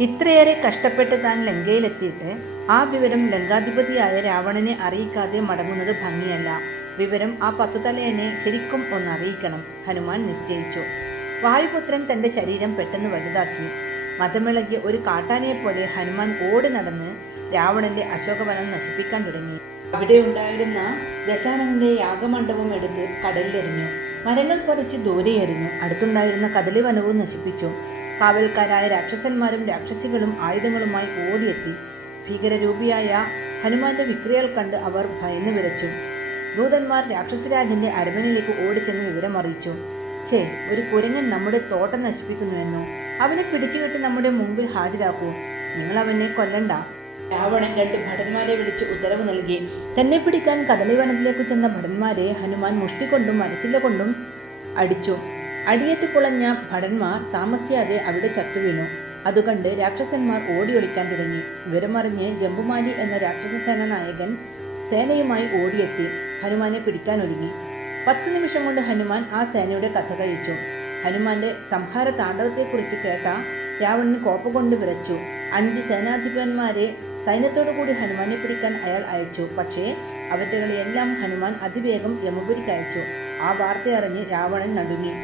ഇത്രയേറെ കഷ്ടപ്പെട്ട് താൻ ലങ്കയിലെത്തിയിട്ട് ആ വിവരം ലങ്കാധിപതിയായ രാവണനെ അറിയിക്കാതെ മടങ്ങുന്നത് ഭംഗിയല്ല. വിവരം ആ പത്തുതലയനെ ശരിക്കും ഒന്ന് അറിയിക്കണം. ഹനുമാൻ നിശ്ചയിച്ചു. വായുപുത്രൻ തന്റെ ശരീരം പെട്ടെന്ന് വലുതാക്കി. മതമിളകിയ ഒരു കാട്ടാനയെപ്പോലെ ഹനുമാൻ ഓടി നടന്ന് രാവണന്റെ അശോകവനം നശിപ്പിക്കാൻ തുടങ്ങി. അവിടെ ഉണ്ടായിരുന്ന ദശാനന്റെ യാഗമണ്ഡപം എടുത്ത് കടലിലെറിഞ്ഞു. മരങ്ങൾ പറിച്ച് ദൂരെ എറിഞ്ഞു അടുത്തുണ്ടായിരുന്ന കദളിവനവും നശിപ്പിച്ചു. കാവൽക്കാരായ രാക്ഷസന്മാരും രാക്ഷസികളും ആയുധങ്ങളുമായി ഓടിയെത്തി. ഭീകരരൂപിയായ ഹനുമാന്റെ വിക്രിയൽ കണ്ട് അവർ ഭയന്നു വിറച്ചു. ദൂതന്മാർ രാക്ഷസരാജന്റെ അരമനയിലേക്ക് ഓടിച്ചെന്ന് വിവരമറിയിച്ചു. ഛേ ഒരു കുരങ്ങൻ നമ്മുടെ തോട്ടം നശിപ്പിക്കുന്നുവെന്നോ? അവനെ പിടിച്ചുകെട്ടി നമ്മുടെ മുമ്പിൽ ഹാജരാക്കൂ. നിങ്ങൾ അവനെ കൊല്ലണ്ട. രാവണൻ രണ്ട് ഭടന്മാരെ വിളിച്ച് ഉത്തരവ് നൽകി. തന്നെ പിടിക്കാൻ കദളിവനത്തിലേക്ക് ചെന്ന ഭടന്മാരെ ഹനുമാൻ മുഷ്ടി കൊണ്ടും മരച്ചില്ല കൊണ്ടും അടിച്ചു. അടിയേറ്റ് പുളഞ്ഞ ഭടന്മാർ താമസിയാതെ അവിടെ ചത്തുവീണു അതുകണ്ട് രാക്ഷസന്മാർ ഓടിയൊളിക്കാൻ തുടങ്ങി. വിവരമറിഞ്ഞ് ജമ്പുമാലി എന്ന രാക്ഷസ സേന നായകൻ സേനയുമായി ഓടിയെത്തി ഹനുമാനെ പിടിക്കാൻ പിടിക്കാനൊരുങ്ങി. പത്ത് നിമിഷം കൊണ്ട് ഹനുമാൻ ആ സേനയുടെ കഥ കഴിച്ചു. ഹനുമാന്റെ സംഹാര താണ്ഡവത്തെക്കുറിച്ച് കേട്ട രാവണൻ കോപ്പ കൊണ്ട് വിറച്ചു. അഞ്ച് സേനാധിപന്മാരെ സൈന്യത്തോടു കൂടി ഹനുമാനെ പിടിക്കാൻ അയാൾ അയച്ചു. പക്ഷേ അവറ്റകളെയെല്ലാം ഹനുമാൻ അതിവേഗം യമപുരിക്ക് അയച്ചു. ആ വാർത്തയറിഞ്ഞ് രാവണൻ നടുങ്ങി.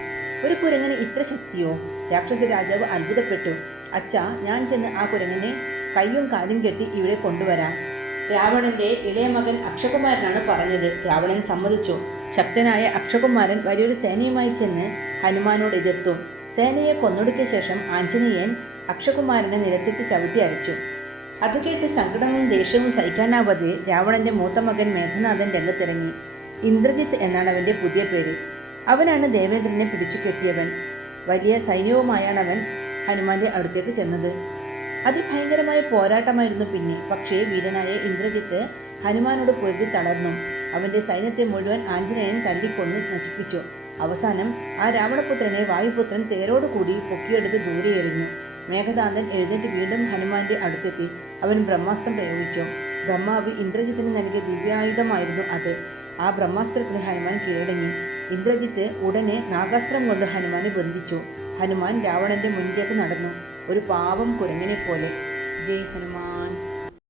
ഒരു കുരങ്ങന് ഇത്ര ശക്തിയോ? രാക്ഷസ രാജാവ് അത്ഭുതപ്പെട്ടു. അച്ഛ ഞാൻ ചെന്ന് ആ കുരങ്ങനെ കയ്യും കാലും കെട്ടി ഇവിടെ കൊണ്ടുവരാം. രാവണന്റെ ഇളയ മകൻ അക്ഷകുമാരനാണ് പറഞ്ഞത്. രാവണൻ സമ്മതിച്ചു. ശക്തനായ അക്ഷകുമാരൻ വലിയൊരു സേനയുമായി ചെന്ന് ഹനുമാനോട് എതിർത്തു. സേനയെ കൊന്നൊടുക്കിയ ശേഷം ആഞ്ജനേയൻ അക്ഷകുമാരനെ നിരത്തിട്ട് ചവിട്ടി അരച്ചു. അത് കേട്ട് സങ്കടവും ദേഷ്യവും സഹിക്കാനാവാതെ രാവണന്റെ മൂത്ത മകൻ മേഘനാഥൻ രംഗത്തിറങ്ങി. ഇന്ദ്രജിത്ത് എന്നാണ് അവന്റെ പുതിയ പേര്. അവനാണ് ദേവേന്ദ്രനെ പിടിച്ചു കെട്ടിയവൻ. വലിയ സൈന്യവുമായാണ് അവൻ ഹനുമാന്റെ അടുത്തേക്ക് ചെന്നത്. അതിഭയങ്കരമായ പോരാട്ടമായിരുന്നു പിന്നെ. പക്ഷേ വീരനായ ഇന്ദ്രജിത്ത് ഹനുമാനോട് പൊരുതി തളർന്നു. അവന്റെ സൈന്യത്തെ മുഴുവൻ ആഞ്ജനേയൻ തല്ലിക്കൊന്ന് നശിപ്പിച്ചു. അവസാനം ആ രാവണപുത്രനെ വായുപുത്രൻ തേരോടുകൂടി പൊക്കിയെടുത്ത് ദൂരെ എറിഞ്ഞു. മേഘദാന്തൻ എഴുന്നേറ്റ് വീണ്ടും ഹനുമാന്റെ അടുത്തെത്തി. അവൻ ബ്രഹ്മാസ്ത്രം പ്രയോഗിച്ചു. ബ്രഹ്മാവ് ഇന്ദ്രജിത്തിന് നൽകിയ ദിവ്യായുധമായിരുന്നു അത്. ആ ബ്രഹ്മാസ്ത്രത്തിന് ഹനുമാൻ കീഴടങ്ങി. ഇന്ദ്രജിത്ത് ഉടനെ നാഗാസ്ത്രം കൊണ്ട് ഹനുമാനെ ബന്ധിച്ചു. ഹനുമാൻ രാവണന്റെ മുന്നിലേക്ക് നടന്നു. ഒരു പാവം കുരങ്ങിനെ പോലെ ജയ് ഹനുമാൻ.